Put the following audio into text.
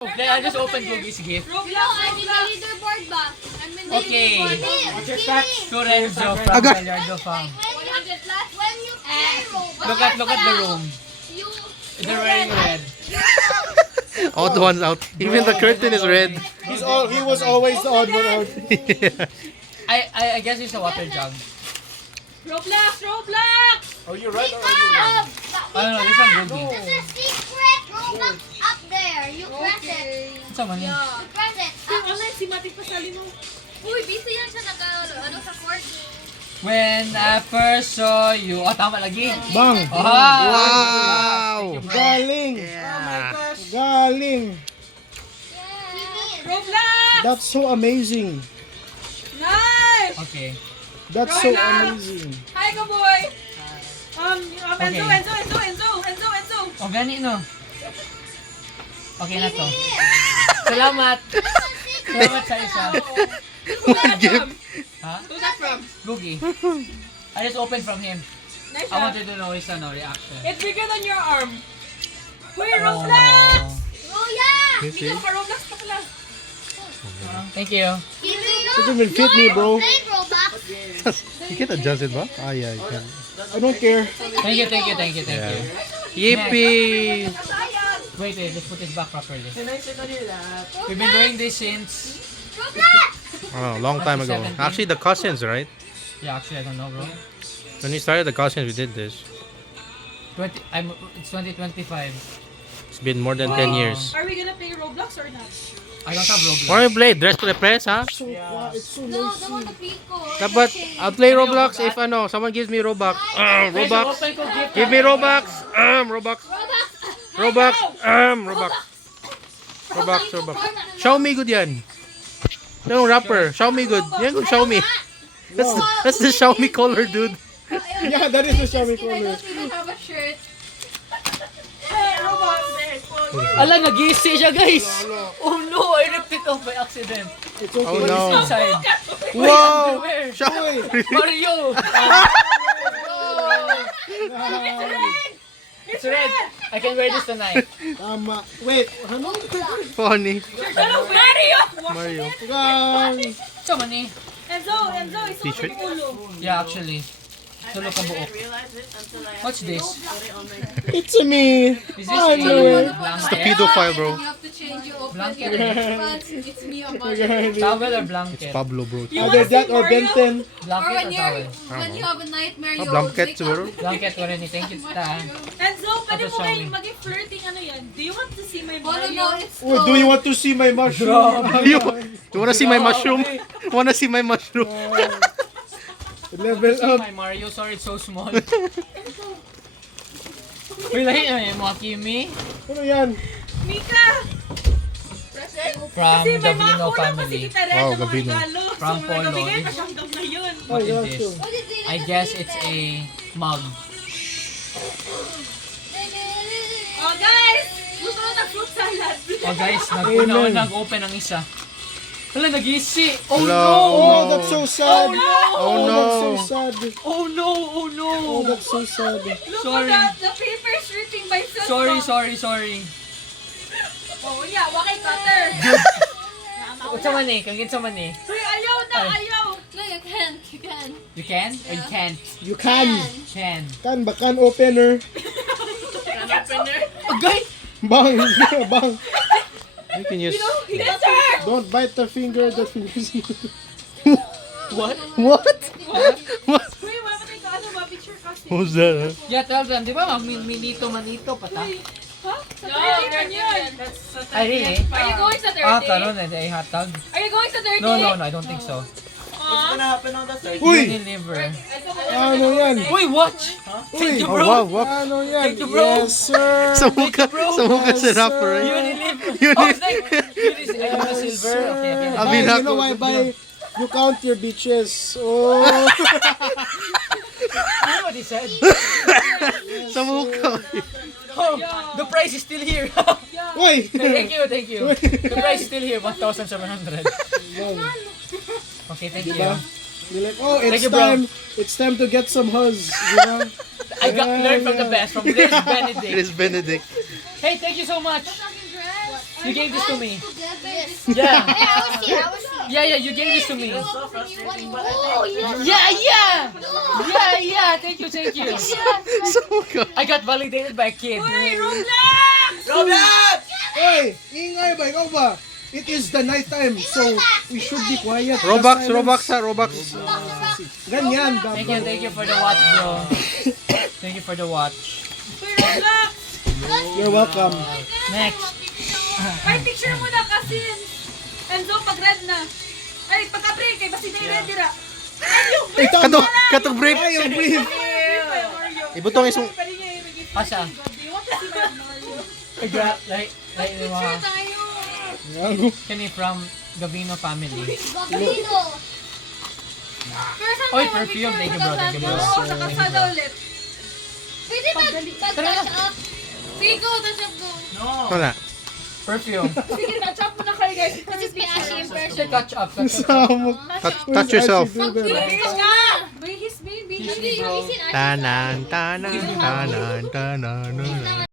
Then I just opened Googie's gift. No, I'm in the leaderboard ba? I'm in the Okay. leaderboard. What's your stats? To Renzo from Agad. Gallardo Farm. 100 plus. When you play Roblox, Look at the room. you... They're wearing red. Odd one's out. Even the curtain is red. He was always the odd one out. I guess it's a water jug. Roblox! Roblox! Are you right or are you wrong? I don't know, this one Googie. There's a secret Roblox up there. You press it. What's naman yun? You press it. Yung online, si Matik pasali mo. Uy, busy yan siya ano sa court. When I first saw you. Oh, tama lagi. Bang! Oh, Wow! Galing! Yeah. Galing! Roblox! That's so amazing. Nice! Okay. That's so amazing. Hi, ka boy! Okay. Enzo! Oh, gani no. Okay na to. Salamat. Salamat sa isa. Gift. Ha? Who's that from? Googie. I just opened from him. Nice I one. wanted to know his reaction. It's bigger than your arm. Uy, Oh. Roblox! Oh yeah! Hindi ka Roblox pa pala. Thank you. It doesn't fit me, bro. Play Roblox. You can adjust it, ba? Ah, yeah, you can. I don't care. Thank you. Yeah. Yippee! Wait, let's put this back properly. We've been doing this since... Roblox! Oh, long time ago. 2017. Actually, the cousins, right? Yeah, actually, I don't know, bro. When we started the cousins, we did this. It's 2025. It's been more than 10 years. Are we gonna play Roblox or not? I don't have Roblox. Wanna play Dress to the Press, huh? So, it's so No, noisy. the one to Pico. Dapat, I'll play Roblox if someone gives me Robux. Robux. Open ko gift. Give me Robux. Robux. Roblox! Robux. Robux. Xiaomi good yan. Yung rapper. Xiaomi good. Yan good Xiaomi. That's the Xiaomi color, dude. Yeah, that is the Xiaomi I color. don't even have a shirt. Hey, Roblox! Ala, nag-iisi siya, guys. Oh no, I ripped it off by accident. It's okay. Oh no. Inside. Wow. Underwear. Xiaomi. Mario. It's red. I can wear this tonight. Wait, ano? Funny. Mario! Mario. Guys! So many. Enzo, isuot T-shirt? mo ulo. Yeah, actually. Tulog ka buo. What's this? It's me! Is this I a know it. It's the blanket? pedophile, bro. You have to change your Blanket. It's me a blanket. Towel or blanket? Pablo, bro. Either that or Benten. Or Blanket when or you're towel? when you have a nightmare, you Blanket wake siguro. up. Blanket ko rin. Thank you, ta. Enzo, pwede Tapos mo kayo Xiaomi. maging flirting ano yan? Do you want to see my Oh no, Mario? no, it's Oh, do you want to see my mushroom? You wanna see my mushroom? Wanna see my mushroom? Level See up. my Mario, sorry it's so small. Wait, lahi na yung mga Kimi Ano yan? Mika! from Kasi the may mga Vino kulang pa si family. Tita Red Wow, ng mga Gavino. regalo. From So, Polo. nagkabigay pa siyang dog na yun. What is yeah, this? sure. What is it? I guess it's a mug. Oh guys! Gusto ko ng fruit salad. Oh guys, Amen. nag-open ang isa. Wala, nag-isi. Oh Hello. no! Oh, that's so sad. Oh That's so no. sad. Oh no! Oh no! Oh, that's so sad. Look Sorry. at that, the paper is ripping by itself. Sorry. Oh yeah, wakay cutter. Sa man eh, kagin sa man eh. Uy, ayaw na, Ay. ayaw. No, you can't. You can. You can? Or you can't? You can. Can. Can ba? Can opener. Oh guys! Bang. Bang. You can use. Yes, sir! Don't bite the finger that fingers you. What? What? What? Uy, wala pa tayong kaano ba? Picture kasi. Who's that? Huh? Yeah, tell them, di ba? Minito, manito, pata. Ha? Sa 30 man yun. Ay, really? Are you going sa 30? Ah, karon eh, ay hotdog. Are you going sa 30? No, I don't think so. Uy! Unilever. Ano yan? Uy, watch! Uy! you, Oh bro. wow, what? Ano yan? Thank you, bro. Yes, sir. Sa mukha si rapper, right? Unilever. Oh, it's like, Unilever silver. Okay. I've Bye, been you know why? Bye. You count your bitches. Oh. You know what he said? Sa mukha. Oh, the price is still here. Uy! Thank you. The price is still here, 1,700. Okay, thank you. You're like, oh, Thank it's you, bro. time. It's time to get some huzz. You know? I got learned from the best, from Liz Benedict. It is Benedict. Hey, thank you so much. Fucking dress. You gave this to me. Yes. Yeah. Hey, I will see. I will see. Yeah, you gave this to me. Oh, yes. Yeah. Thank you. So good. I got validated by a kid. Hey, ingay ba? Ikaw ba? It is the night time, so we should be quiet. Robux, Just Robux silence. ha, Robux. Ganyan, Thank you for the watch, bro. Thank you for the watch. You're welcome. Next. Ay, picture mo na kasi. Enzo, pag red na. Ay, pagka-break, ay basi na yung red dira. Ay, yung break. Katong brief. Ay, yung brief. Ibutong isong Asa? Like mga kani from Gavino family. Gabino. Oy, perfume. Thank you, bro. Oo, sa kasada ulit. Pwede mag-touch up. Figo, touch up go. wala. Perfume. Sige, touch-up mo na kayo, guys. This is my ashy impression. Say catch up. Samok. Touch yourself. Bilis ka! May his baby. Kiss me, bro. Tanan, tanan, tanan, tanan.